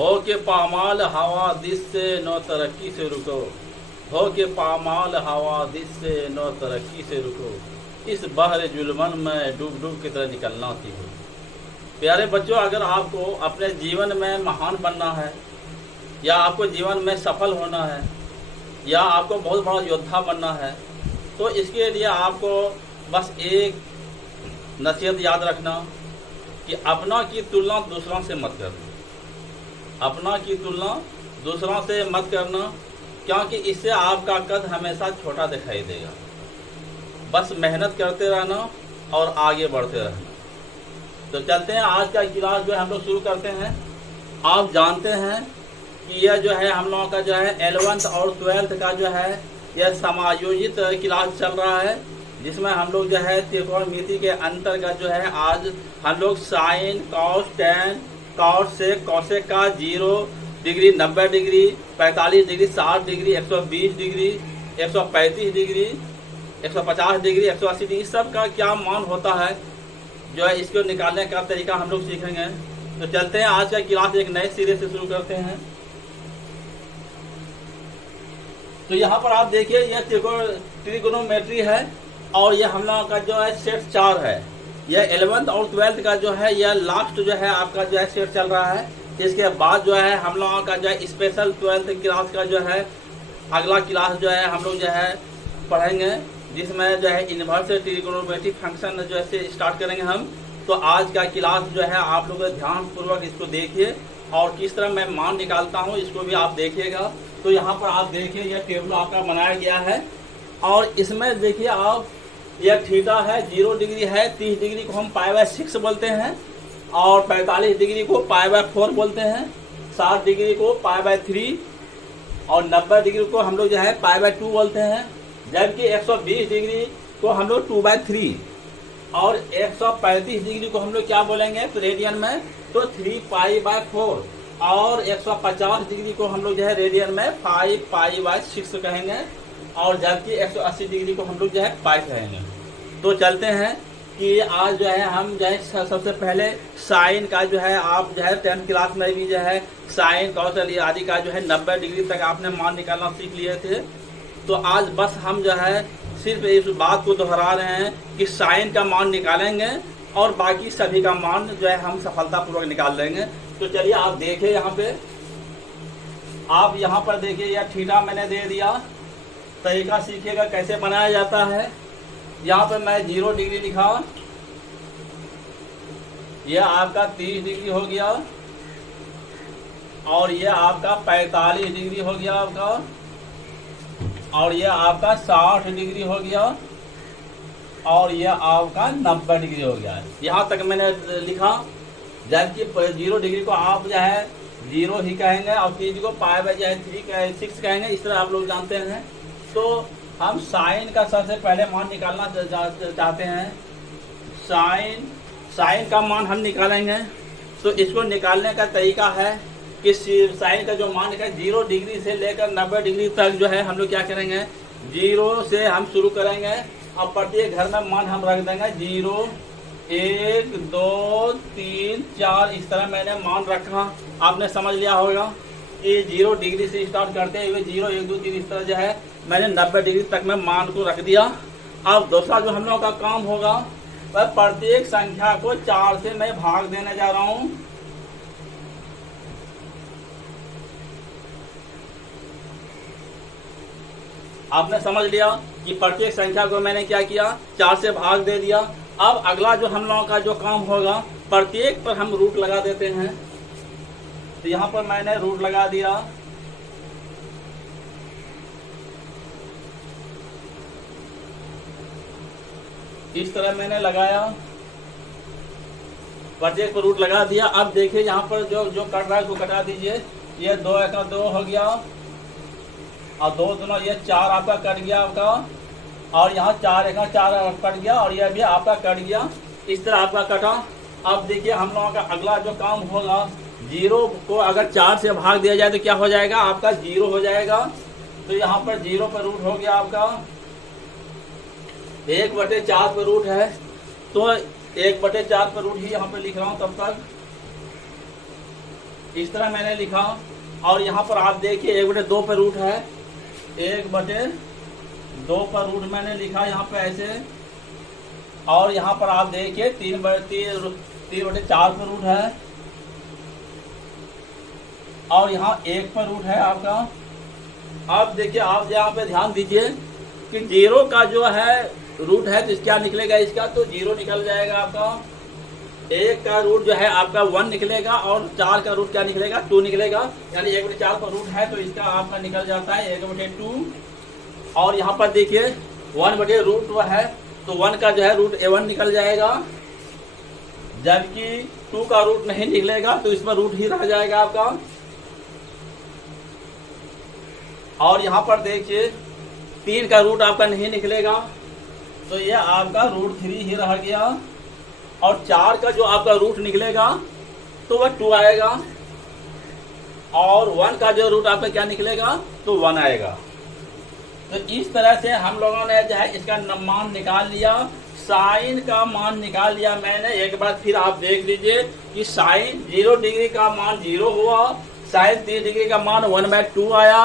हो के पामाल हवादिस से नो तरक्की से रुको, हो के पामाल हवादिस से नो तरक्की से रुको, इस बहर जुल्मन में डूब डूब की तरह निकलना थी हो। प्यारे बच्चों, अगर आपको अपने जीवन में महान बनना है, या आपको जीवन में सफल होना है, या आपको बहुत बड़ा योद्धा बनना है, तो इसके लिए आपको बस एक नसीहत याद रखना कि अपना की तुलना दूसरों से मत करना। अपना की तुलना दूसरों से मत करना, क्योंकि इससे आपका कद हमेशा छोटा दिखाई देगा। बस मेहनत करते रहना और आगे बढ़ते रहना। तो चलते हैं, आज का क्लास जो है हम लोग शुरू करते हैं। आप जानते हैं कि यह जो है हम लोगों का जो है 11th और 12th का जो है यह समायोजित क्लास चल रहा है, जिसमें हम लोग जो है त्रिकोणमिति के अंतर्गत जो है आज हम लोग साइन, कॉस, टेन, कॉस से कॉसेक का 0 degree, 90 degree, 45 degree, 60 degree, 120 degree, 135 degree, 150 degree, 180 degree, सब का क्या मान होता है जो है इसको निकालने का तरीका हम लोग सीखेंगे। तो चलते हैं, आज का क्लास एक नए सिरे से शुरू करते हैं। तो यहाँ पर आप देखिए यह त्रिकोणोमेट्री है और यह हम लोगों का जो है सेट 4 है। यह 11th और 12th का जो है यह लास्ट जो है आपका जो है सेट चल रहा है। इसके बाद जो है हम लोगों का जो है स्पेशल 12th क्लास का जो है अगला क्लास जो है हम लोग जो है पढ़ेंगे, जिसमें जो है इनवर्स ट्रिगोनोमेट्रिक फंक्शन जो है स्टार्ट करेंगे हम। तो आज का क्लास जो है आप लोग ध्यान पूर्वक इसको देखिए और किस तरह मैं मान निकालता हूँ इसको भी आप देखिएगा। तो यहाँ पर आप देखिए यह टेबल आपका बनाया गया है और इसमें देखिए आप यह थीटा है 0 डिग्री है, 30 डिग्री को हम π/6 बोलते हैं और 45 डिग्री को π/4 बोलते हैं, 60 डिग्री को π/3 और 90 डिग्री को हम लोग जो है π/2 बोलते हैं, जबकि 120 डिग्री को हम लोग 2/3 और 135 डिग्री को हम लोग क्या बोलेंगे रेडियन में, तो 3π/4 और 150 डिग्री को हम लोग जो है रेडियन में 5π/6 कहेंगे और जबकि 180 डिग्री को हम लोग जो है पाई कहेंगे। तो चलते हैं कि आज जो है हम जो है सबसे पहले साइन का जो है आप जो है 10th क्लास में भी जो है साइन कॉस आदि का जो है 90 डिग्री तक आपने मान निकालना सीख लिए थे। तो आज बस हम जो है सिर्फ इस बात को दोहरा रहे हैं कि साइन का मान निकालेंगे और बाकी सभी का मान जो है हम सफलतापूर्वक निकाल लेंगे। तो चलिए आप देखिए, यहाँ पे आप यहाँ पर देखिए यह थीटा मैंने दे दिया, तरीका सीखिएगा कैसे बनाया जाता है। यहाँ पे मैं 0 डिग्री लिखा, यह आपका 30 डिग्री हो गया और यह आपका 45 डिग्री हो गया आपका और यह आपका 60 डिग्री हो गया और यह आपका 90 डिग्री हो गया। यहाँ तक मैंने लिखा, जबकि 0 डिग्री को आप जो है 0 ही कहेंगे और 30 को π/6 कहेंगे, इस तरह आप लोग जानते हैं। तो हम साइन का सबसे पहले मान निकालना चाहते हैं। साइन का मान हम निकालेंगे। तो इसको निकालने का तरीका है कि साइन का जो मान निकाल 0 डिग्री से लेकर 90 डिग्री तक जो है हम लोग क्या करेंगे, 0 से हम शुरू करेंगे और प्रत्येक घर में मान हम रख देंगे 0, 1, 2, 3, 4, इस तरह मैंने मान रखा। आपने समझ लिया होगा कि 0 डिग्री से स्टार्ट करते हुए 0, 1, 2, 3 इस तरह जो है मैंने 90 डिग्री तक में मान को रख दिया। अब दूसरा जो हम लोगों का काम होगा वह प्रत्येक संख्या को 4 से मैं भाग देने जा रहा हूं। आपने समझ लिया कि प्रत्येक संख्या को मैंने क्या किया, 4 से भाग दे दिया। अब अगला जो हम लोगों का जो काम होगा, प्रत्येक पर हम रूट लगा देते हैं। तो यहाँ पर मैंने रूट लगा दिया। इस तरह मैंने लगाया, प्रत्येक पर रूट लगा दिया। अब देखिए यहाँ पर जो कट रहा है उसको कटा दीजिए। ये 2 का 2 हो गया और 2 दूना ये 4 आपका कट गया आपका, और यहाँ 4 का 4 कट गया और यह भी आपका कट गया। इस तरह आपका कटा। अब देखिए हम लोगों का अगला जो काम होगा, 0 को अगर 4 से भाग दिया जाए तो क्या हो जाएगा, आपका 0 हो जाएगा। तो यहाँ पर 0 पर रूट हो गया आपका 1/4 पर रूट है, तो 1/4 पर रूट ही यहाँ पे लिख रहा हूँ तब तक। इस तरह मैंने लिखा। और यहाँ पर आप देखिए 1/2 पे रूट है, 1/2 पर रूट मैंने लिखा यहाँ पे ऐसे। और यहाँ पर आप देखिए 3/4 पर रूट है, और यहाँ 1 पर रूट है आपका। अब देखिए आप यहाँ पे ध्यान दीजिए कि 0 का जो है रूट है तो क्या निकलेगा इसका, तो 0 निकल जाएगा आपका। 1 का रूट जो है आपका 1 निकलेगा, और 4 का रूट क्या निकलेगा, 2 निकलेगा। यानी 1/4 पर रूट है तो इसका आपका निकल जाता है 1/2। और यहाँ पर देखिए 1/√2 है तो 1 का जो है रूट A1 निकल जाएगा, जबकि 2 का रूट नहीं निकलेगा तो इस पर रूट ही रह जाएगा आपका। और यहाँ पर देखिए 3 का रूट आपका नहीं निकलेगा तो ये आपका √3 ही रह गया। और 4 का जो आपका रूट निकलेगा तो वह 2 आएगा, और 1 का जो रूट आपका क्या निकलेगा तो 1 आएगा। तो इस तरह से हम लोगों ने जो है इसका मान निकाल लिया, साइन का मान निकाल लिया मैंने। एक बार फिर आप देख लीजिए कि साइन 0 डिग्री का मान 0 हुआ, साइन 30 डिग्री का मान 1/2 आया,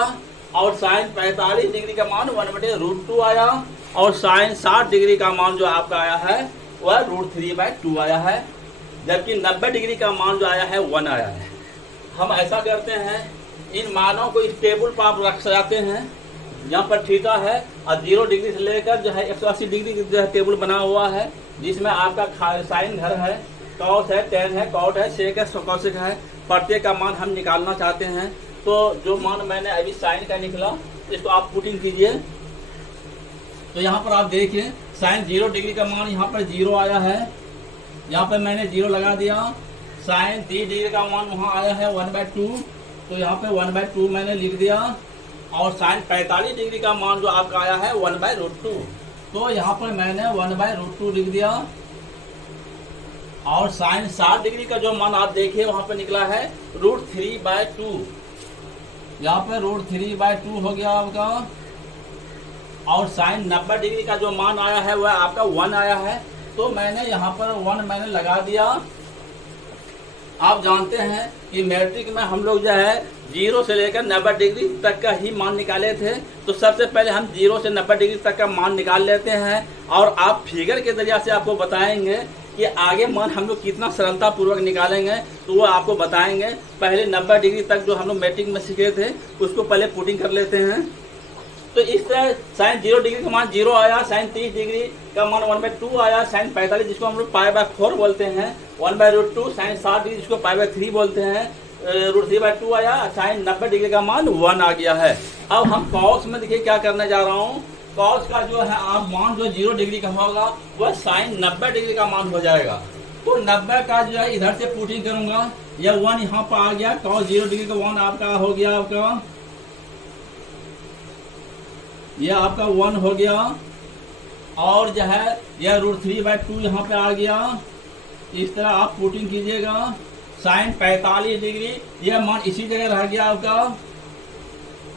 और साइन 45 डिग्री का मान 1/√2 आया, और साइन 60 डिग्री का मान जो आपका आया है वह √3/2 आया है, जबकि 90 डिग्री का मान जो आया है 1 आया है। हम ऐसा करते हैं, इन मानों को इस टेबल पर आप रख जाते हैं। यहाँ पर थीटा है और 0 डिग्री से लेकर जो है 180 डिग्री जो है टेबल बना हुआ है, जिसमें आपका साइन घर है, कॉस है, टेन है, कॉट है, सेक है, कोसेक है। प्रत्येक का मान हम निकालना चाहते हैं। तो जो मान मैंने अभी साइन का निकला इसको आप पुटिंग कीजिए। तो यहाँ पर आप देखिए साइन 0 डिग्री का मान यहाँ पर 0 आया है, यहाँ पर मैंने 0 लगा दिया। साइन 30 डिग्री का मान वहाँ आया है 1/2, तो यहाँ पे 1/2 मैंने लिख दिया। और साइन 45 डिग्री का मान जो आपका आया है 1/√2, तो यहाँ पर मैंने 1/√2 लिख दिया। और साइन 60 डिग्री का जो मान आप देखिए वहां पर निकला है √3/2, यहाँ पे √3/2 हो गया आपका। और साइन 90 डिग्री का जो मान आया है वह आपका 1 आया है, तो मैंने यहाँ पर 1 मैंने लगा दिया। आप जानते हैं कि मैट्रिक में हम लोग जो है 0 से लेकर 90 डिग्री तक का ही मान निकाले थे, तो सबसे पहले हम 0 से 90 डिग्री तक का मान निकाल लेते हैं। और आप फिगर के जरिए से आपको बताएंगे कि आगे मान हम लोग कितना सरलता पूर्वक निकालेंगे, तो वो आपको बताएंगे। पहले 90 डिग्री तक जो हम लोग मैट्रिक में सीखे थे उसको पहले पुटिंग कर लेते हैं। तो इस तरह साइन 0 डिग्री का मान 0 आया, साइन 30 डिग्री का मान 1/2 आया, साइन 45 जिसको हम लोग π/4 बोलते हैं 1/√2, साइन 60 डिग्री जिसको π/3 बोलते हैं √3/2 आया, साइन 90 डिग्री का मान 1 आ गया है। अब हम कॉस में देखिए क्या करने जा रहा हूँ। कॉस का जो है आप मान जो 0 डिग्री का होगा वह साइन 90 डिग्री का मान हो जाएगा। तो 90 का जो है इधर से पुटिंग करूंगा, यह 1 यहाँ पर आ गया, कॉस 0 डिग्री का 1 आपका हो गया, आपका यह आपका 1 हो गया। और जो है यह √3/2 यहाँ पे आ गया। इस तरह आप पुटिंग कीजिएगा। साइन 45 डिग्री यह मान इसी जगह रह गया आपका,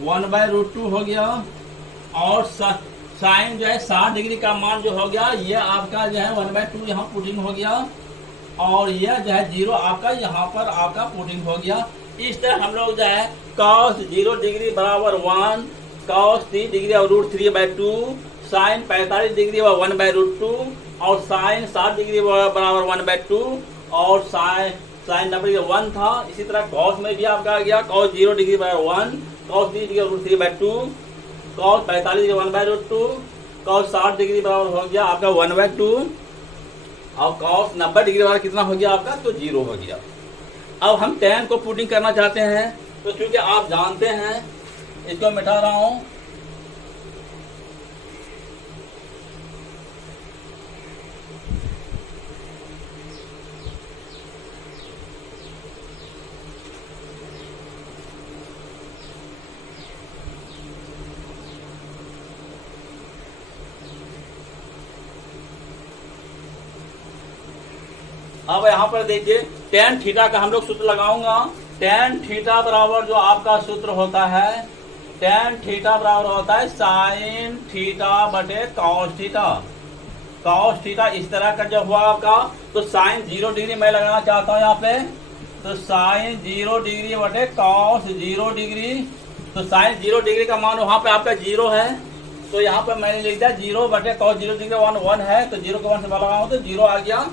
1/√2 हो गया। और साइन जो है 60 डिग्री का मान जो हो गया यह आपका जो है 1/2 यहाँ पुटिंग हो गया। और यह जो है 0 आपका यहाँ पर आपका पुटिंग हो गया। इस तरह हम लोग जो है cos 0 डिग्री बराबर 1, cos 30 डिग्री और √3/2, साइन 45 डिग्री और 1/√2, और साइन 60 डिग्री बराबर 1/2, और साइन 90 डिग्री 1 था। इसी तरह कॉस में भी आपका आ गया, cos 0 डिग्री बराबर 1, cos 30 डिग्री और √3/2, cos 45 डिग्री 1/√2, cos 60 डिग्री बराबर हो गया आपका 1/2, और cos 90 डिग्री बराबर कितना हो गया आपका, तो 0 हो गया। अब हम tan को पुटिंग करना चाहते हैं, तो क्योंकि आप जानते हैं इसको मिटा रहा हूं। अब यहाँ पर देखिए tan थीटा का हम लोग सूत्र लगाऊंगा। tan थीटा बराबर जो आपका सूत्र होता है, tan थीटा बराबर होता है साइन थीटा बटे कॉस थीटा। कॉस थीटा इस तरह का जो हुआ आपका, तो साइन 0 डिग्री मैं लगाना चाहता हूँ यहाँ पे, तो साइन 0 डिग्री बटे कॉस 0 डिग्री। तो साइन 0 डिग्री का मान वहां पे आपका 0 है, तो यहाँ पर मैंने लिख दिया 0 बटे कॉस 0 डिग्री 1 है, तो 0 को 1 से लगाऊं तो 0 आ गया।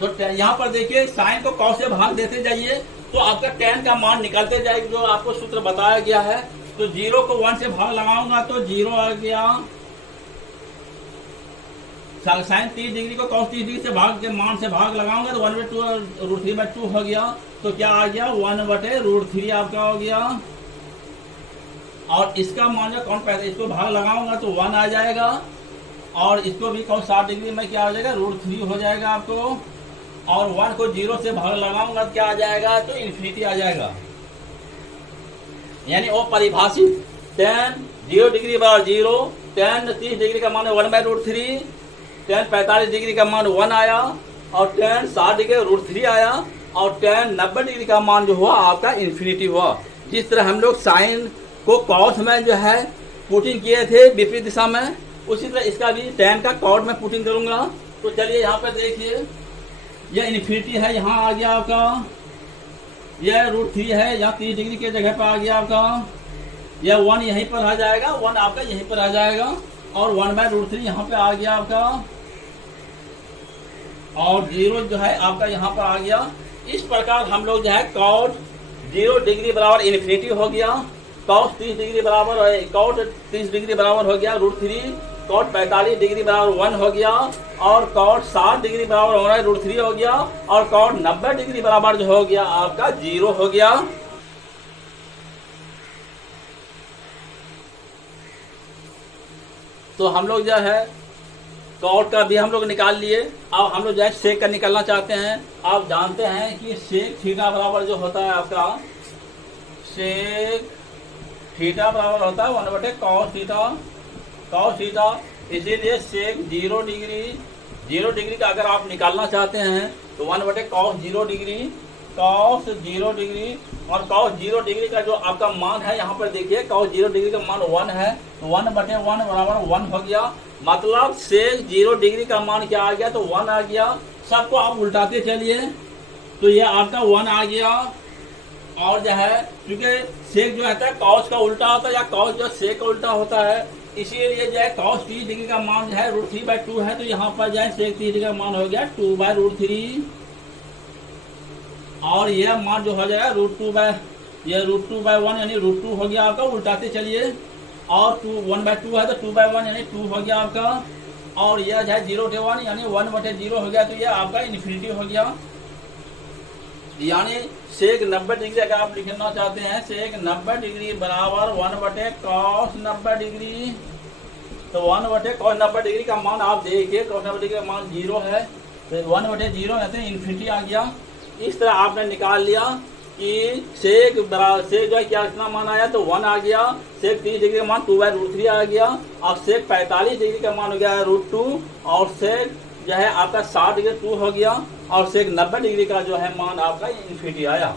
तो यहाँ पर देखिए साइन को कॉस से भाग देते जाइए तो आपका tan का मान निकलते जाएगा, जो आपको सूत्र बताया गया है। तो 0 को 1 से भाग लगाऊंगा तो 0 आ गया। साइन 30 डिग्री को कॉस 30 डिग्री से भाग के मान से भाग लगाऊंगा तो 1/2 √3/2 हो गया। तो क्या आ गया 1/√3 आपका हो गया। और इसका मान जो कौन पैदा, इसको भाग लगाऊंगा तो 1 आ जाएगा, और इसको भी कौन 60 डिग्री में क्या हो जाएगा √3 हो जाएगा आपको। और 1 को 0 से भाग लगाऊंगा तो क्या आ जाएगा, तो इन्फिनिटी आ जाएगा। यानी वो परिभाषित tan 0 डिग्री बराबर 0, tan 30 डिग्री का मान 1/√3, tan 45 डिग्री का मान 1 आया, और tan 60 डिग्री का √3 आया, और tan 90 डिग्री का मान जो हुआ आपका इन्फिनिटी हुआ। जिस तरह हम लोग साइन को कॉस में जो है पुटिंग किए थे विपरीत दिशा में, उसी तरह इसका भी tan का कॉट में पुटिंग करूंगा। तो चलिए यहाँ पर देखिए, यह इन्फिनिटी है, यहाँ आ गया आपका, यह √3 है, यहाँ 30 डिग्री के जगह पर आ गया आपका, यह 1 यहीं पर आ जाएगा, 1 आपका यहीं पर आ जाएगा, और 1/√3 यहाँ पे आ गया आपका, और 0 जो है आपका यहाँ पर आ गया। इस प्रकार हम लोग जो है कॉट 0 डिग्री बराबर इन्फिनिटी हो गया, कॉस 30 डिग्री बराबर कॉट 30 डिग्री बराबर हो गया √3, कॉट 45 डिग्री बराबर 1 हो गया, और कॉट 60 डिग्री बराबर हो रहा है √3 हो गया, और कॉट 90 डिग्री बराबर जो हो गया आपका 0 हो गया। तो हम लोग जो है कॉट का भी हम लोग निकाल लिए। अब हम लोग जो है सेक का निकालना चाहते हैं। आप जानते हैं कि सेक थीटा बराबर जो होता है आपका, सेक थीटा बराबर होता है 1/cos थीटा। इसीलिए सेक 0 डिग्री का अगर आप निकालना चाहते हैं तो 1/cos 0 डिग्री, cos 0 डिग्री, और cos 0 डिग्री का जो आपका मान है यहाँ पर देखिए, cos 0 डिग्री का मान 1 है, तो 1/1 बराबर 1 हो गया। मतलब सेक 0 डिग्री का मान क्या आ गया, तो 1 आ गया। सबको आप उल्टाते चलिए तो ये आपका 1 आ गया। और जो है क्योंकि सेक जो है कॉस का उल्टा होता है, या कॉस जो सेक का उल्टा होता है, इसीलिए जो है cos 30 डिग्री का मान जो है √3/2 है, तो यहाँ पर जो है सेक 30 डिग्री का मान हो गया 2/√3, और यह मान जो हो जाएगा √2/1 यानी √2 हो गया आपका। उल्टाते चलिए, और 1/2 है तो 2/1 यानी 2 हो गया आपका, और यह जो है 0/1 यानी 1/0 हो गया, तो यह आपका इन्फिनिटी हो गया। यानी सेक 90 डिग्री अगर आप लिखना चाहते हैं, सेक 90 डिग्री बराबर 1/cos 90 डिग्री, तो 1/cos 90 डिग्री का मान आप देखिए, cos 90 डिग्री का मान 0 है, तो 1/0 यानी इन्फिनिटी आ गया। इस तरह आपने निकाल लिया कि सेक जो है क्या कितना मान आया, तो 1 आ गया, सेक 30 डिग्री का मान 2/√3 आ गया, और सेक 45 डिग्री का मान हो गया √2, और सेक जो है आपका 60 डिग्री 2 हो गया, और सेक 90 डिग्री का जो है मान आपका इन्फिनिटी आया।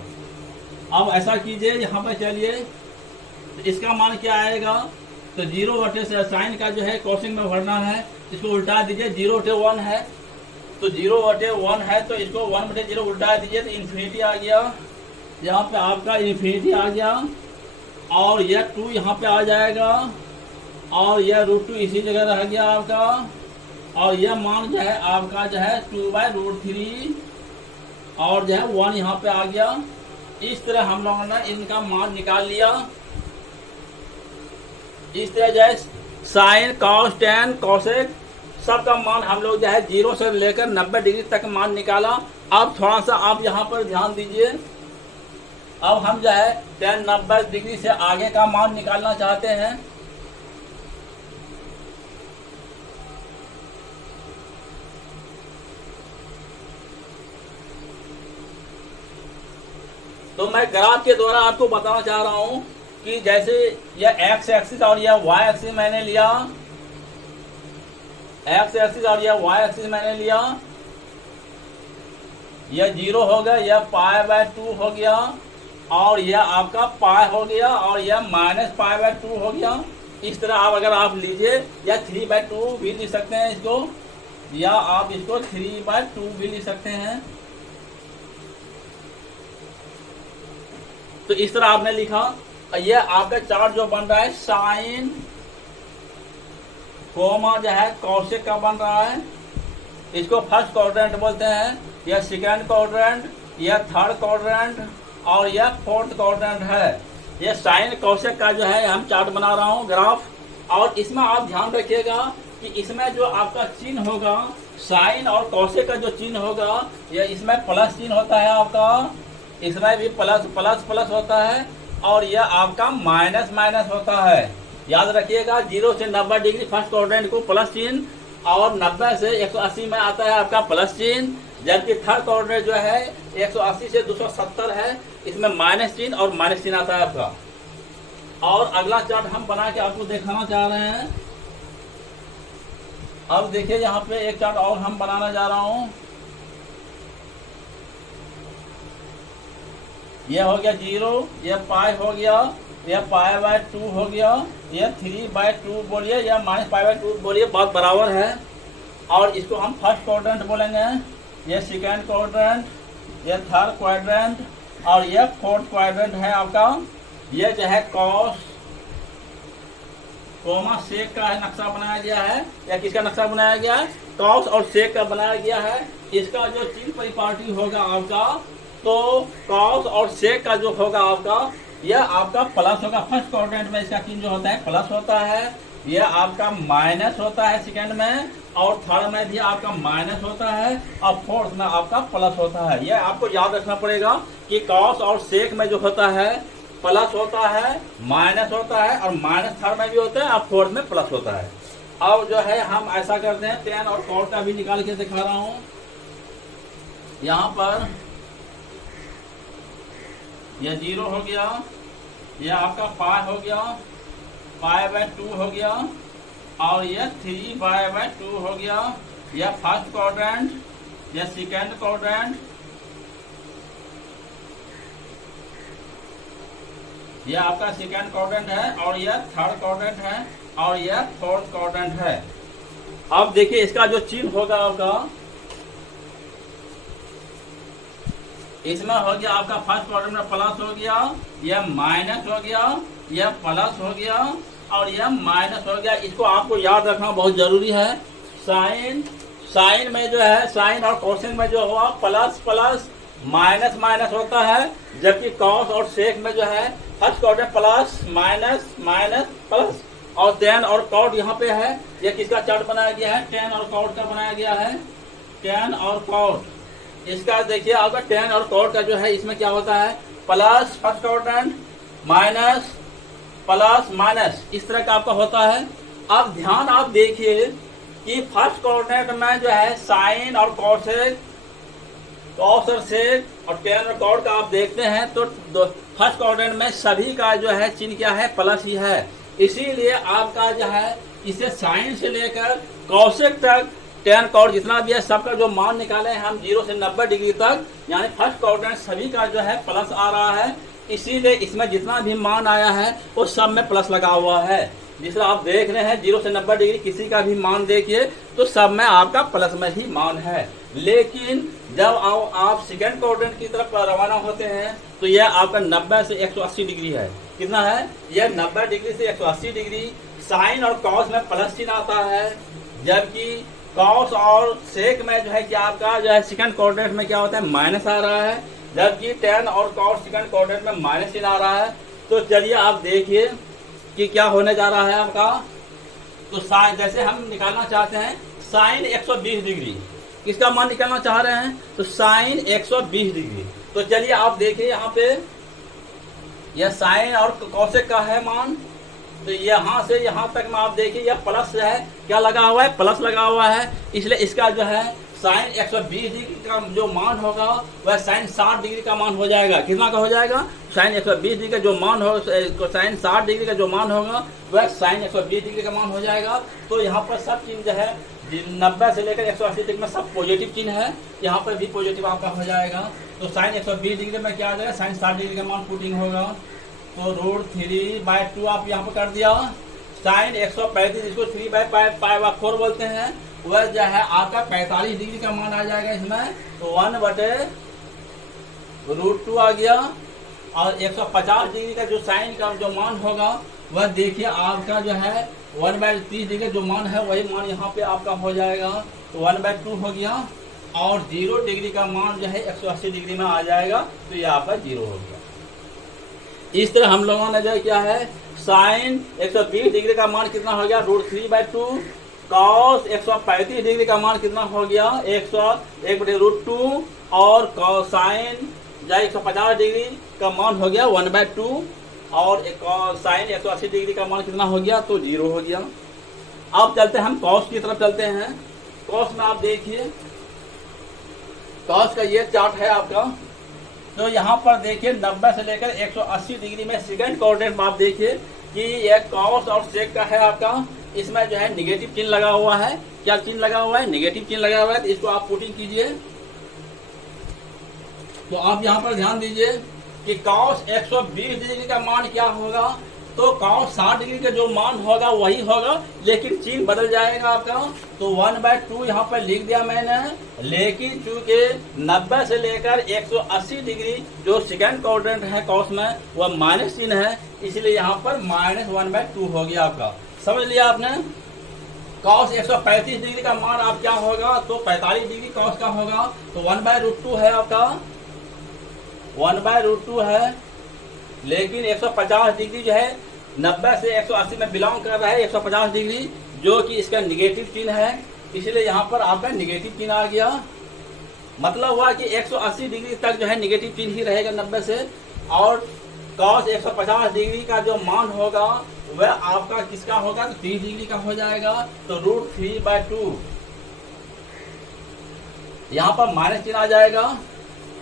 अब ऐसा कीजिए, यहाँ पर चलिए, तो इसका मान क्या आएगा, तो 0 साइन का जो है कोसिंग में भरना है, इसको उल्टा दीजिए, 0/1 है, तो 0/1 है, तो इसको 1/0 उल्टा दीजिए तो इन्फिनिटी आ गया। यहाँ पे आपका इन्फिनिटी आ गया, और यह 2 यहाँ पे आ जाएगा, और यह √2 इसी जगह रह गया आपका, और यह मान जो है आपका जो है 2/√3, और जो है 1 यहाँ पे आ गया। इस तरह हम लोगों ने इनका मान निकाल लिया। इस तरह जो है साइन, कॉस, टैन, कोसेक सबका मान हम लोग जो है 0 से लेकर 90 डिग्री तक मान निकाला। अब थोड़ा सा आप यहाँ पर ध्यान दीजिए, अब हम जो है tan 90 डिग्री से आगे का मान निकालना चाहते हैं। तो मैं ग्राफ के द्वारा आपको बताना चाह रहा हूं कि जैसे यह x एक्सिस और यह y एक्सिस मैंने लिया, x एक्सिस और यह y एक्सिस मैंने लिया, यह 0 हो गया, यह π/2 हो गया, और यह आपका पाई हो गया, और यह -π/2 हो गया। इस तरह आप अगर आप लीजिए, या 3/2 भी लिख सकते हैं इसको, या आप इसको 3/2 भी लिख सकते हैं। तो इस तरह आपने लिखा। ये आपका चार्ट जो बन रहा है साइन कोमा जो है कौशिक का बन रहा है, इसको फर्स्ट क्वाड्रेंट बोलते हैं, यह सेकेंड क्वाड्रेंट, यह थर्ड क्वाड्रेंट और यह फोर्थ क्वाड्रेंट है। यह साइन कौशिक का जो है हम चार्ट बना रहा हूँ ग्राफ। और इसमें आप ध्यान रखिएगा कि इसमें जो आपका चिन्ह होगा साइन और कौशिक का जो चिन्ह होगा यह इसमें प्लस चिन्ह होता है आपका, इसमें भी प्लस प्लस प्लस होता है और यह आपका माइनस माइनस होता है। याद रखिएगा 0 से 90 डिग्री फर्स्ट क्वाड्रेंट को प्लस चिन्ह और 90 से 180 में आता है आपका प्लस चिन्ह, जबकि थर्ड क्वाड्रेंट जो है 180 से 270 है, इसमें माइनस चिन्ह और माइनस चिन्ह आता है आपका। और अगला चार्ट हम बना के आपको दिखाना चाह रहे हैं। अब देखिए यहाँ पे एक चार्ट और हम बनाना जा रहा हूँ। ये हो गया 0, ये पाई हो गया, यह पाई/2 हो गया, यह 3/2 बोलिए या -पाई/2 बोलिए, बात बराबर है। और इसको हम फर्स्ट क्वाड्रेंट बोलेंगे, यह सेकेंड क्वाड्रेंट, यह थर्ड क्वाड्रेंट और यह फोर्थ क्वाड्रेंट है आपका। यह जो है कॉस कोमा सेक का नक्शा बनाया गया है, या किसका नक्शा बनाया गया है, कॉस और सेक का बनाया गया है। इसका जो चिन्ह परिपाटी होगा आपका, तो कॉस और सेक का जो होगा आपका यह आपका प्लस होगा। फर्स्ट क्वाड्रेंट में इसका चिन्ह जो होता है प्लस होता है, यह आपका माइनस होता है सेकेंड में, और थर्ड में भी आपका माइनस होता है और फोर्थ में आपका प्लस होता है। यह आपको याद रखना पड़ेगा कि कॉस और सेक में जो होता है प्लस होता है, माइनस होता है और माइनस थर्ड में भी होता है और फोर्थ में प्लस होता है। अब जो है हम ऐसा करते हैं, टेन और कॉट का भी निकाल के दिखा रहा हूं। यहाँ पर यह 0 हो गया, यह आपका पाई हो गया, पाई/2 हो गया और यह 3/2 हो गया। यह फर्स्ट क्वाड्रेंट, यह सेकेंड क्वाड्रेंट, यह आपका सेकेंड क्वाड्रेंट है और यह थर्ड क्वाड्रेंट है और यह फोर्थ क्वाड्रेंट है। अब देखिए इसका जो चिन्ह होगा आपका, इसमें हो गया आपका फर्स्ट क्वाड्रेंट में प्लस हो गया, यह माइनस हो गया, यह प्लस हो गया और यह माइनस हो गया। इसको आपको याद रखना बहुत जरूरी है। साइन में जो है, साइन और कोसाइन में जो हुआ प्लस प्लस माइनस माइनस होता है, जबकि कॉस और सेक में जो है first quadrant plus minus minus plus. और टेन और कॉट यहाँ पे है, ये किसका चार्ट बनाया गया है, टेन और कॉट का बनाया गया है। टेन और कॉट, इसका देखिए आपका टेन और कॉट का जो है इसमें क्या होता है, plus first quadrant minus plus minus, इस तरह का आपका होता है। अब ध्यान आप देखिए कि फर्स्ट क्वाड्रेंट में जो है साइन और कॉसेक, कॉस और सेक और टेन और कॉट का आप देखते हैं तो फर्स्ट क्वाड्रेंट में सभी का जो है चिन्ह क्या है, प्लस ही है। इसीलिए आपका जो है इसे साइन से लेकर कॉसेक तक टेन कॉट जितना भी है सबका जो मान निकाले हैं हम 0 से 90 डिग्री तक, यानी फर्स्ट क्वाड्रेंट सभी का जो है प्लस आ रहा है। इसीलिए इसमें जितना भी मान आया है वो सब में प्लस लगा हुआ है। जिससे आप देख रहे हैं 0 से 90 डिग्री किसी का भी मान देखिए तो सब में आपका प्लस में ही मान है। लेकिन जब आप सेकेंड क्वाड्रेंट की तरफ रवाना होते हैं तो यह आपका 90 से 180 डिग्री है। कितना है, यह 90 डिग्री से 180 डिग्री। साइन और कॉस में प्लस चिन्ह आता है, जबकि कॉस और सेक में जो है क्या आपका जो है सेकंड क्वाड्रेंट में क्या होता है, माइनस आ रहा है, जबकि टेन और कॉस सेकंड क्वाड्रेंट में माइनस चिन्ह आ रहा है। तो चलिए आप देखिए कि क्या होने जा रहा है आपका। तो साइन जैसे हम निकालना चाहते हैं साइन 120 डिग्री, किसका मान निकालना चाह रहे हैं, तो साइन 120 डिग्री। तो चलिए आप देखिए यहाँ पे यह साइन और कॉसेक का है मान, तो यहाँ से यहाँ तक में आप देखिए यह प्लस है, क्या लगा हुआ है, प्लस लगा हुआ है। इसलिए इसका जो है साइन 120 डिग्री का जो मान होगा वह साइन 60 डिग्री का मान हो जाएगा। कितना का हो जाएगा, साइन 120 डिग्री का जो मान हो, साइन 60 डिग्री का जो मान होगा वह साइन 120 डिग्री का मान हो जाएगा। तो यहाँ पर सब चिन्ह जो है 90 से लेकर 180 तक में सब पॉजिटिव चिन्ह है, यहाँ पर भी पॉजिटिव आपका हो जाएगा। तो साइन 120 डिग्री में क्या आ जाएगा, साइन 60 डिग्री का मान पुटिंग होगा। तो √3/2 आप यहाँ पर कर दिया। साइन 135 जिसको 3/4 बोलते हैं वह जो है आपका 45 डिग्री का मान आ जाएगा इसमें। तो 1/√2 आ गया और 150 डिग्री का जो साइन का जो मान होगा वह देखिए आपका जो है 1/30 डिग्री जो मान है वही मान यहाँ पे आपका हो जाएगा, तो 1/2 हो गया। और 0 डिग्री का मान जो है 180 डिग्री में आ जाएगा, तो ये आपका 0 हो गया। इस तरह हम लोगों ने जो क्या है साइन 120 डिग्री का मान कितना हो गया √3/2, कॉस 135 डिग्री का मान कितना हो गया 101/√2 और साइन जो 150 डिग्री का मान हो गया 1/2 और साइन 180 डिग्री का मान कितना हो गया तो 0 हो गया। अब चलते हैं हम कॉस की तरफ चलते हैं। कॉस में आप देखिए कॉस का ये चार्ट है आपका, तो यहाँ पर देखिए 90 से लेकर 180 डिग्री में सेकंड क्वाड्रेंट में आप देखिए कि ये कॉस और सेक का है आपका, इसमें जो है निगेटिव चिन्ह लगा हुआ है। क्या चिन्ह लगा हुआ है? निगेटिव चिन्ह लगा हुआ है। तो इसको आप पुटिंग कीजिए। तो आप यहाँ पर ध्यान दीजिए कि कॉस 120 डिग्री का मान क्या होगा, तो कॉस 60 डिग्री का जो मान होगा वही होगा, लेकिन चिन्ह बदल जाएगा आपका। तो 1/2 यहाँ पर लिख दिया मैंने, लेकिन चूंकि 90 से लेकर 180 डिग्री जो सेकंड क्वाड्रेंट है कॉस में वह माइनस चिन्ह है, इसलिए यहाँ पर -1/2 हो गया आपका। समझ लिया आपने? कॉस 135 डिग्री का मान आप क्या होगा तो 45 डिग्री कॉस का होगा, तो 1/√2 है आपका, 1/√2 है। लेकिन 150 डिग्री जो है 90 से 180 में बिलोंग कर रहा है 150 डिग्री, जो कि इसका निगेटिव चिन्ह है, इसलिए यहाँ पर आपका निगेटिव चिन्ह आ गया। मतलब हुआ कि 180 डिग्री तक जो है निगेटिव चिन्ह ही रहेगा 90 से, और कॉस 150 डिग्री का जो मान होगा वह आपका किसका होगा तो 30 डिग्री का हो जाएगा, तो √3/2 यहाँ पर माइनस चिन्ह आ जाएगा।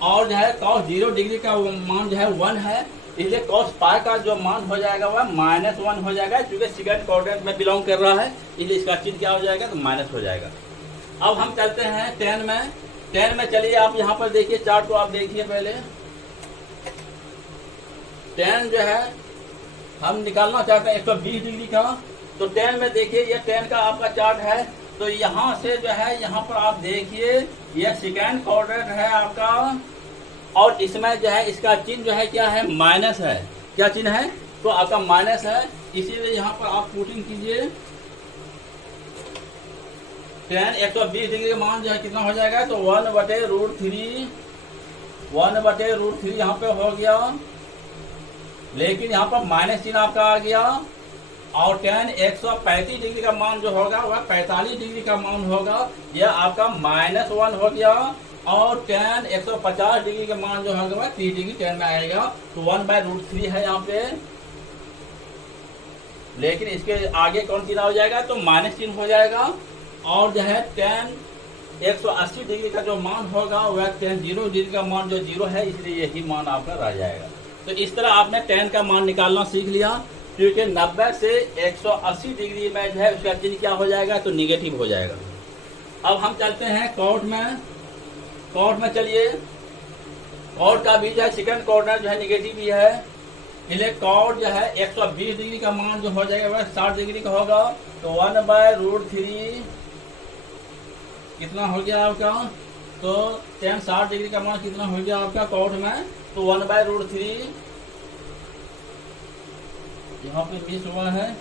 और जो है कॉस 0 डिग्री का मान जो है 1 है, इसलिए कॉस पाई का जो मान हो जाएगा वह -1 हो जाएगा, क्योंकि सेकंड क्वाड्रेंट में बिलोंग कर रहा है, इसलिए इसका चिन्ह क्या हो जाएगा तो माइनस हो जाएगा। अब हम चलते हैं tan में। tan में चलिए आप यहाँ पर देखिए चार्ट को आप देखिए पहले। tan जो है हम निकालना चाहते हैं 120 डिग्री का, तो tan में देखिए ये tan का आपका चार्ट है। तो यहाँ से जो है यहाँ पर आप देखिए ये सेकंड क्वाड्रेंट है आपका, और इसमें जो है इसका चिन्ह जो है क्या है माइनस है। क्या चिन्ह है तो आपका माइनस है, इसीलिए यहाँ पर आप पुटिंग कीजिए। tan 120 डिग्री का मान जो है कितना हो जाएगा तो 1/√3 यहाँ पे हो गया, लेकिन यहाँ पर माइनस चिन्ह आपका आ गया। और tan 135 डिग्री का मान जो होगा वह 45 डिग्री का मान होगा, यह आपका -1 हो गया। और tan 150 डिग्री का मान जो होगा वह 30 डिग्री tan में आएगा, तो 1/√3 है यहाँ पे। लेकिन इसके आगे कौन चिन्ह हो जाएगा तो माइनस चिन्ह हो जाएगा। और जो है tan 180 डिग्री का जो मान होगा वह tan 0 डिग्री का मान जो 0 है, इसलिए यही मान आपका रह जाएगा। तो इस तरह आपने tan का मान निकालना सीख लिया, क्योंकि 90 से 180 डिग्री में जो है उसका चिन्ह क्या हो जाएगा तो निगेटिव हो जाएगा। अब हम चलते हैं कॉट में। कॉट में चलिए, कॉट का भी जो है सेकंड क्वाड्रेंट जो है निगेटिव ही है, इसलिए कॉट जो है 120 डिग्री का मान जो हो जाएगा वह 60 डिग्री का होगा, तो 1/√3 कितना हो गया आपका तो tan 60 डिग्री का मान कितना हो गया आपका कॉट में, तो 1/√3 यहाँ पे मिस हुआ है।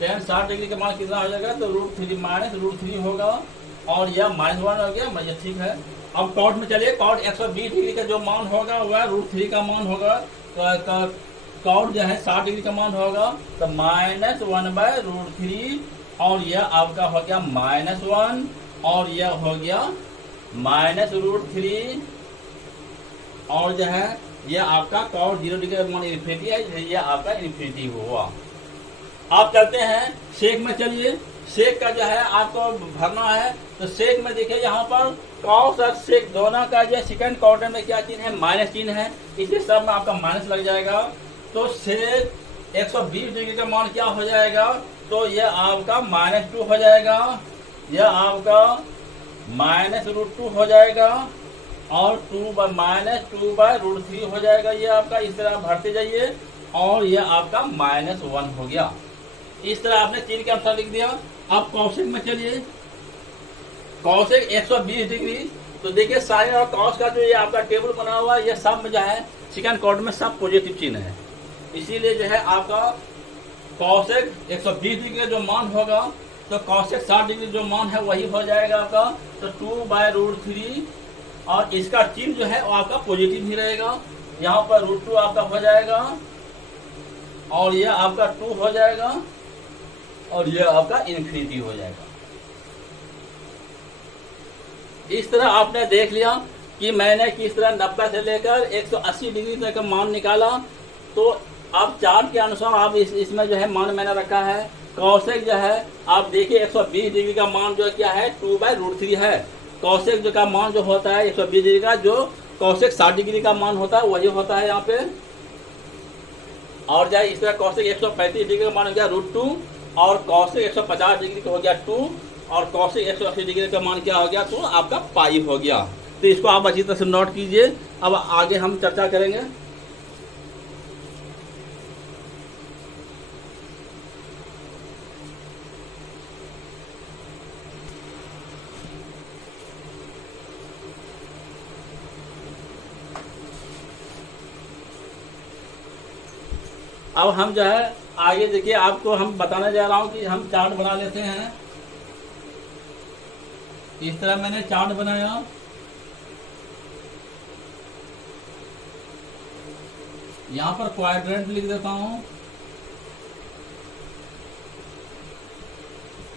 tan 60 डिग्री का मान कितना हो जाएगा तो √3 होगा, और यह -1 हो गया, ये ठीक है। अब कॉट में चलिए, कॉट 120 डिग्री का जो मान होगा वह √3 का मान होगा, कॉट जो है 60 डिग्री का मान होगा तो -1/√3, और यह आपका हो गया -1, और यह हो गया -√3, और जो है यह आपका कॉट 0 डिग्री का मान इन्फिनिटी है, यह आपका इन्फिनिटी हुआ। आप चलते हैं सेक में। चलिए, सेक का जो है आपको भरना है, तो सेक में देखिए यहाँ पर कॉस और सेक दोनों का जो है सेकंड क्वाड्रेंट में क्या चिन्ह है माइनस चिन्ह है, इसलिए सब में आपका माइनस लग जाएगा। तो सेक 120 डिग्री का मान क्या हो जाएगा तो यह आपका -2 हो जाएगा, यह आपका -√2 हो जाएगा, और -2/√3 हो जाएगा। ये आपका इस तरह भरते जाइए, और यह आपका -1 हो गया। इस तरह आपने चिन्ह के अनुसार लिख दिया। अब कौशिक में चलिए, कौशिक 120 डिग्री तो देखिए साइन और कॉस का जो ये आपका टेबल बना हुआ है, ये सब में जो है सेकंड क्वाड्रेंट में सब पॉजिटिव चिन्ह है। इसीलिए जो है आपका कॉसेक 120 डिग्री का जो मान होगा, तो कॉसेक 60 डिग्री जो मान है वही हो जाएगा आपका, तो 2/√3, और इसका चिन्ह जो है वो आपका पॉजिटिव ही रहेगा। यहाँ पर √2 आपका हो जाएगा, और ये आपका 2 हो जाएगा, और ये आपका इन्फिनिटी हो जाएगा। इस तरह आपने देख लिया कि मैंने किस तरह 90 से लेकर 180 डिग्री तक का मान निकाला। तो अब चार्ट के अनुसार आप इसमें जो है मान मैंने रखा है। कॉसेक जो है आप देखिए 120 डिग्री का मान जो क्या है 2/√3 है। कॉसेक जो का मान जो होता है 120 डिग्री का, जो कॉसेक 60 डिग्री का मान होता है वही होता है यहाँ पे। और जाए इस तरह कॉसेक 135 डिग्री का मान हो गया √2, और कॉसेक 150 डिग्री का हो गया 2, और कॉसेक 180 डिग्री का मान क्या हो गया, तो आपका पाई हो गया। तो इसको आप अच्छी तरह से नोट कीजिए। अब आगे हम चर्चा करेंगे। अब हम जो है आगे देखिए, आपको हम बताने जा रहा हूं कि हम चार्ट बना लेते हैं। इस तरह मैंने चार्ट बनाया। यहां पर क्वाड्रेंट लिख देता हूं।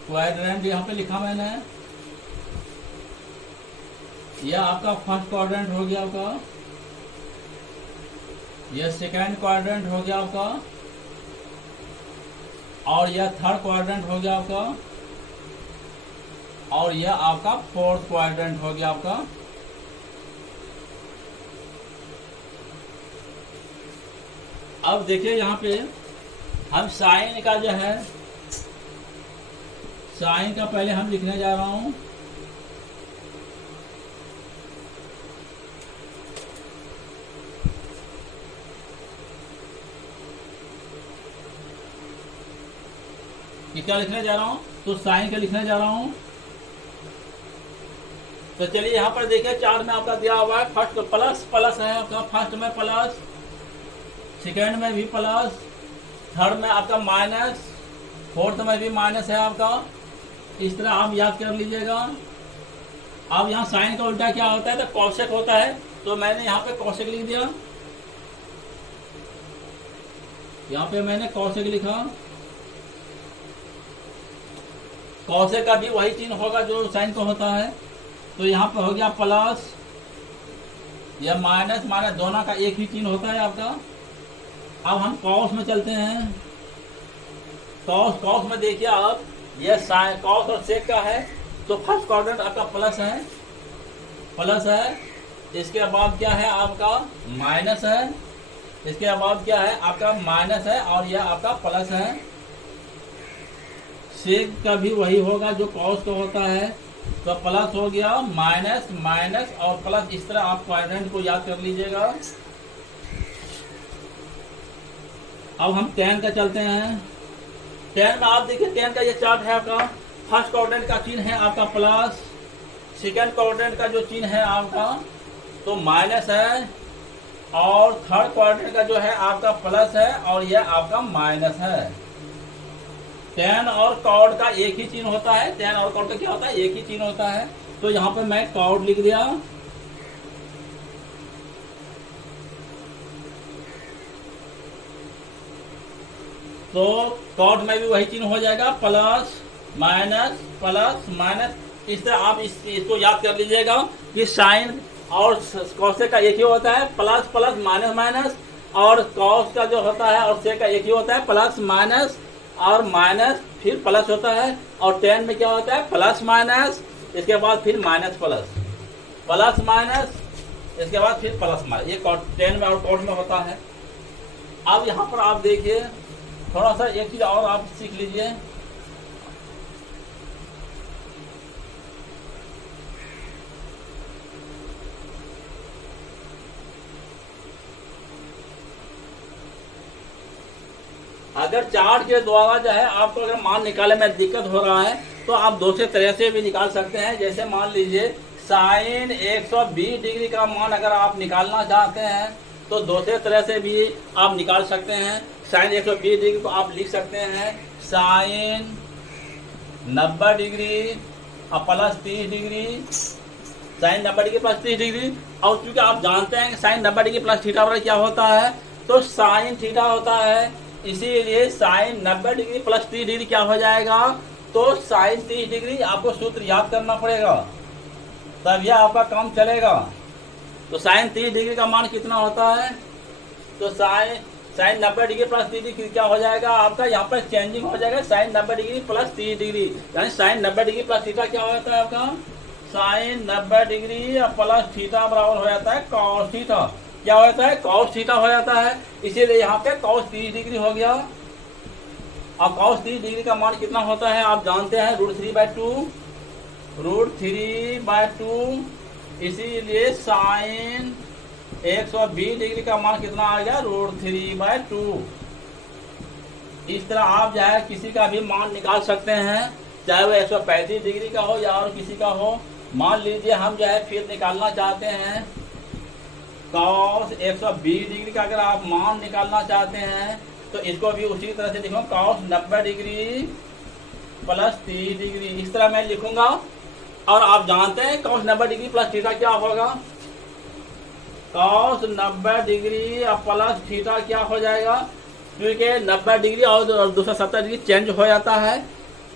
क्वाड्रेंट यहां पे लिखा मैंने। यह आपका फर्स्ट क्वाड्रेंट हो गया आपका, यह सेकेंड क्वाड्रेंट हो गया आपका, और यह थर्ड क्वाड्रेंट हो गया आपका, और यह आपका फोर्थ क्वाड्रेंट हो गया आपका। अब देखिए यहाँ पे हम साइन का जो है, साइन का पहले हम लिखने जा रहा हूं। क्या लिखने जा रहा हूं, तो साइन का लिखने जा रहा हूं। तो चलिए यहाँ पर देखिए चार्ट में आपका दिया हुआ है, फर्स्ट प्लस प्लस है आपका, फर्स्ट में प्लस, सेकेंड में भी प्लस, थर्ड में आपका माइनस, फोर्थ में भी माइनस है आपका। इस तरह आप याद कर लीजिएगा। अब यहाँ साइन का उल्टा क्या होता है, तो कॉसेक होता है। तो मैंने यहाँ पे कॉसेक लिख दिया, यहाँ पे मैंने कॉसेक लिखा। कॉसेक का भी वही चिन्ह होगा जो साइन का होता है। तो यहाँ पे हो गया प्लस या माइनस, माइनस दोनों का एक ही चिन्ह होता है आपका। अब हम कॉस में चलते हैं। कॉस में देखिए आप, ये साइन कॉस और सेक का है। तो फर्स्ट क्वाड्रेंट आपका प्लस है। इसके बाद क्या है आपका माइनस है। इसके बाद क्या है आपका माइनस है, और यह आपका प्लस है। सेक का भी वही होगा जो कॉस का होता है। तो प्लस हो गया, माइनस, माइनस और प्लस। इस तरह आप क्वाड्रेंट को याद कर लीजिएगा। अब हम टेन का चलते हैं। टेन में आप देखिए, टेन का ये चार्ट है आपका। फर्स्ट क्वाड्रेंट का चिन्ह है आपका प्लस, सेकेंड क्वाड्रेंट का जो चिन्ह है आपका तो माइनस है, और थर्ड क्वाड्रेंट का जो है आपका प्लस है, और यह आपका माइनस है। टेन और कॉर्ड का एक ही चिन्ह होता है। टेन और कॉर्ड का क्या होता है, एक ही चिन्ह होता है। तो यहाँ पे मैं कॉर्ड लिख दिया। तो कॉर्ड में भी वही चिन्ह हो जाएगा, प्लस माइनस प्लस माइनस। इस तरह आप इसको याद कर लीजिएगा कि साइन और कॉसेक का एक ही होता है, प्लस प्लस माइनस माइनस। और कॉस का जो होता है और सेक का एक ही होता है, प्लस माइनस और माइनस फिर प्लस होता है। और टेन में क्या होता है, प्लस माइनस, इसके बाद फिर माइनस प्लस, प्लस माइनस, इसके बाद फिर प्लस माइनस। ये टेन में और कॉर्ड में होता है। अब यहाँ पर आप देखिए, थोड़ा सा एक चीज और आप सीख लीजिए। अगर चार्ट के द्वारा जो है आपको अगर मान निकालने में दिक्कत हो रहा है, तो आप दूसरे तरह से भी निकाल सकते हैं। जैसे मान लीजिए साइन 120 डिग्री का मान अगर आप निकालना चाहते हैं तो दूसरे तरह से भी आप निकाल सकते हैं। साइन 120 डिग्री को आप लिख सकते हैं साइन 90 डिग्री और plus 30 degree, sine 90 degree plus 30 degree. और क्योंकि आप जानते हैं कि साइन 90 डिग्री प्लस थीटा बराबर क्या होता है, तो साइन थीटा होता है, इसीलिए साइन 90 डिग्री प्लस 30 डिग्री क्या हो जाएगा, तो साइन 30 डिग्री। आपको सूत्र याद करना पड़ेगा तब यह आपका काम चलेगा। तो साइन 30 डिग्री का मान कितना होता है, तो साइन 90 डिग्री प्लस 30 डिग्री क्या हो जाएगा आपका, यहाँ पर चेंजिंग हो जाएगा साइन 90 डिग्री प्लस 30 डिग्री, यानी साइन 90 डिग्री प्लस थीटा क्या हो जाता है आपका, साइन 90 डिग्री प्लस थीटा बराबर हो जाता है कॉस थीटा। क्या हो जाता है, कॉस थीटा हो जाता है, इसीलिए यहाँ पे कॉस 30 डिग्री हो गया। और कॉस 30 डिग्री का मान कितना होता है आप जानते हैं, √3/2, √3/2। इसीलिए साइन 120 डिग्री का मान कितना आ गया, √3/2। इस तरह आप जो है किसी का भी मान निकाल सकते हैं, चाहे वो 135 डिग्री का हो या और किसी का हो। मान लीजिए हम जो है फिर निकालना चाहते हैं कॉस 120 डिग्री का, अगर आप मान निकालना चाहते हैं तो इसको भी उसी तरह से लिखो, कॉस 90 डिग्री प्लस 30 डिग्री, इस तरह मैं लिखूंगा। और आप जानते हैं कॉस 90 डिग्री प्लस थीटा क्या होगा, कॉस 90 डिग्री प्लस थीटा क्या हो जाएगा, क्योंकि 90 डिग्री और 270 डिग्री चेंज हो जाता है,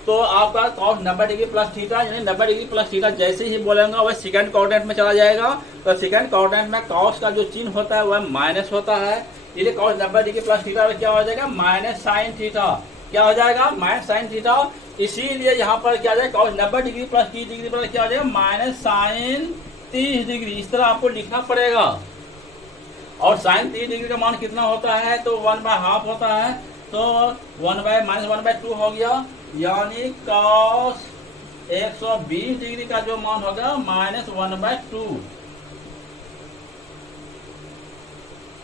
तो आपका कॉस 90 डिग्री प्लस थीटा, यानी 90 डिग्री प्लस थीटा जैसे ही बोलेंगे वह सेकंड क्वाड्रेंट में चला जाएगा। तो सेकंड क्वाड्रेंट में कॉस का जो चिन्ह होता है वह माइनस होता है, इसलिए कॉस 90 डिग्री प्लस थीटा क्या हो जाएगा, माइनस साइन थीटा। क्या हो जाएगा, माइनस साइन थीटा। इसीलिए यहाँ पर क्या जाएगा, कॉस 90 डिग्री प्लस 30 डिग्री पर क्या हो जाएगा, माइनस साइन 30 डिग्री। इस तरह आपको लिखना पड़ेगा। और साइन 30 डिग्री का मान कितना होता है, तो 1/2 होता है, तो 1/-1/2 हो गया, यानी कॉस 120 डिग्री का जो मान होगा -1/2।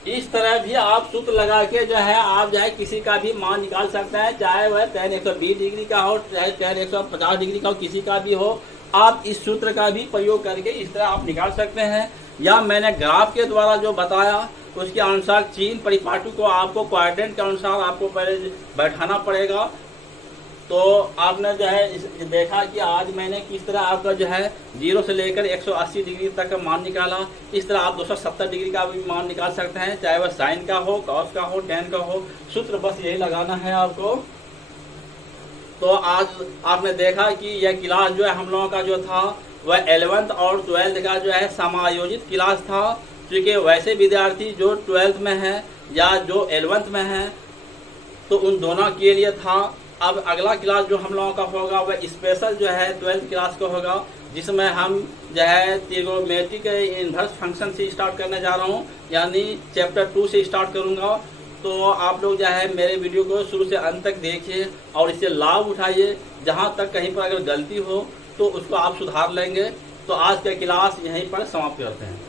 इस तरह भी आप सूत्र लगा के जो है आप जो है किसी का भी मान निकाल सकते हैं, चाहे वह tan 120 डिग्री का हो, चाहे tan 150 डिग्री का हो, किसी का भी हो। आप इस सूत्र का भी प्रयोग करके इस तरह आप निकाल सकते हैं। या मैंने ग्राफ के द्वारा जो बताया उसके अनुसार चीन परिपाटी को आपको क्वाड्रेंट के अनुसार आपको पहले बैठाना पड़ेगा। तो आपने जो है देखा कि आज मैंने किस तरह आपका जो है 0 से लेकर 180 डिग्री तक का मान निकाला। इस तरह आप 270 डिग्री का भी मान निकाल सकते हैं, चाहे वह साइन का हो, कॉस का हो, टेन का हो। सूत्र बस यही लगाना है आपको। तो आज आपने देखा कि यह क्लास जो है हम लोगों का जो था वह 11th और 12th का जो है समायोजित क्लास था, क्योंकि वैसे विद्यार्थी जो 12th में है या जो 11th में है तो उन दोनों के लिए था। अब अगला क्लास जो हम लोगों का होगा वह स्पेशल जो है 12th क्लास का होगा, जिसमें हम जो है ट्रिगोनोमेट्रिक इनवर्स फंक्शन से स्टार्ट करने जा रहा हूँ, यानी चैप्टर 2 से स्टार्ट करूँगा। तो आप लोग जो है मेरे वीडियो को शुरू से अंत तक देखिए और इससे लाभ उठाइए। जहाँ तक कहीं पर अगर गलती हो तो उसको आप सुधार लेंगे। तो आज का क्लास यहीं पर समाप्त करते हैं।